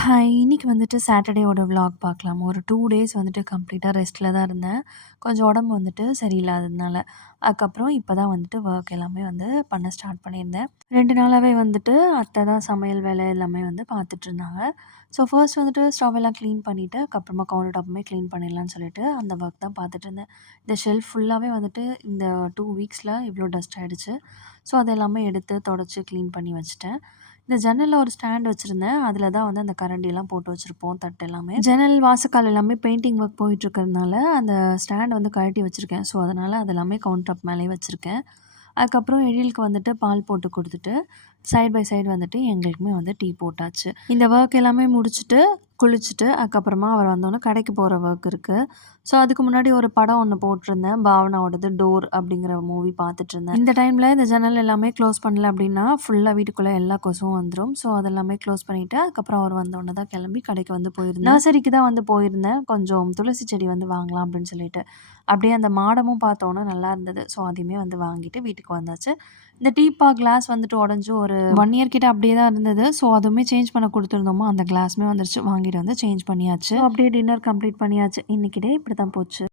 Hi! இன்னைக்கு வந்துட்டு சாட்டர்டேவோட vlog பார்க்கலாம். ஒரு 2 டேஸ் வந்துட்டு கம்ப்ளீட்டா ரெஸ்ட்ல தான் இருந்தேன். கொஞ்சம் உடம்பு வந்துட்டு சரியில்லாததுனால. அதுக்கப்புறம் இப்ப தான் வந்துட்டு வொர்க் எல்லாமே வந்து பண்ண ஸ்டார்ட் பண்ணியிருந்தேன். 2 நாளாவே வந்துட்டு அத்தை தான் சமையல் வேலை எல்லாமே வந்து பார்த்துட்டுருந்தாங்க. ஸோ ஃபர்ஸ்ட் வந்துட்டு ஸ்டவ் எல்லாம் கிளீன் பண்ணிட்டு, அதுக்கப்புறமா கவுண்டர் டாப்புமே கிளீன் பண்ணிடலான்னு சொல்லிட்டு அந்த ஒர்க் தான் பார்த்துட்டுருந்தேன். இந்த ஷெல்ஃப் ஃபுல்லாவே வந்துட்டு இந்த 2 வீக்ஸ்ல இவ்ளோ டஸ்ட் ஆயிடுச்சு. ஸோ அது எல்லாமே எடுத்து தொடச்சு கிளீன் பண்ணி வச்சுட்டேன். இந்த ஜன்னல்ல ஒரு ஸ்டாண்ட் வச்சிருந்தேன். அதில தான் வந்து அந்த கரண்டிலாம் போட்டு வச்சிருப்போம், தட்டு எல்லாமே. ஜன்னல், வாசக்கால் எல்லாமே பெயிண்டிங் ஒர்க் போயிட்டுருக்கிறதுனால, அந்த ஸ்டாண்ட் வந்து கழட்டி வச்சிருக்கேன். ஸோ, அதனால அது எல்லாமே கவுண்டர் டாப் மேலேயே வச்சிருக்கேன். அதுக்கப்புறம் எழிலுக்கு வந்துட்டு பால் போட்டு குடுத்துட்டு, சைட் பை சைடு வந்துட்டு எங்களுக்குமே வந்து டீ போட்டாச்சு. இந்த ஒர்க் எல்லாமே முடிச்சுட்டு, குளிச்சுட்டு, அதுக்கப்புறமா அவர் வந்தோனே கடைக்கு போற ஒர்க் இருக்கு. ஸோ, அதுக்கு முன்னாடி ஒரு படம் ஒண்ணு போட்டிருந்தேன். பாவனாவோடது டோர் அப்படிங்கிற மூவி பார்த்துட்டுருந்தேன். இந்த டைம்ல இந்த ஜன்னல் எல்லாமே க்ளோஸ் பண்ணல அப்படின்னா, ஃபுல்லா வீட்டுக்குள்ள எல்லா கொசுவும் வந்துரும். ஸோ, அதெல்லாமே க்ளோஸ் பண்ணிட்டு, அதுக்கப்புறம் அவர் வந்தோனே தான் கிளம்பி கடைக்கு வந்து போயிருந்தேன். நர்சரிக்கு தான் வந்து போயிருந்தேன். கொஞ்சம் துளசி செடி வந்து வாங்கலாம் அப்படின்னு சொல்லிட்டு. அப்படியே அந்த மாடமும் பார்த்தோன்னே நல்லா இருந்தது. ஸோ, அதையுமே வந்து வாங்கிட்டு வீட்டுக்கு வந்தாச்சு. இந்த டீப்பா கிளாஸ் வந்துட்டு உடைஞ்சு ஒரு 1 இயர் கிட்ட அப்படியே தான் இருந்தது. ஸோ, அதுவுமே சேஞ்ச் பண்ண குடுத்துருந்தோமா, அந்த கிளாஸுமே வந்துருச்சு. வாங்கிட்டு வந்து சேஞ்ச் பண்ணியாச்சு. அப்படியே டின்னர் கம்ப்ளீட் பண்ணியாச்சு. இன்னைக்கு டே இப்படி தான் போச்சு.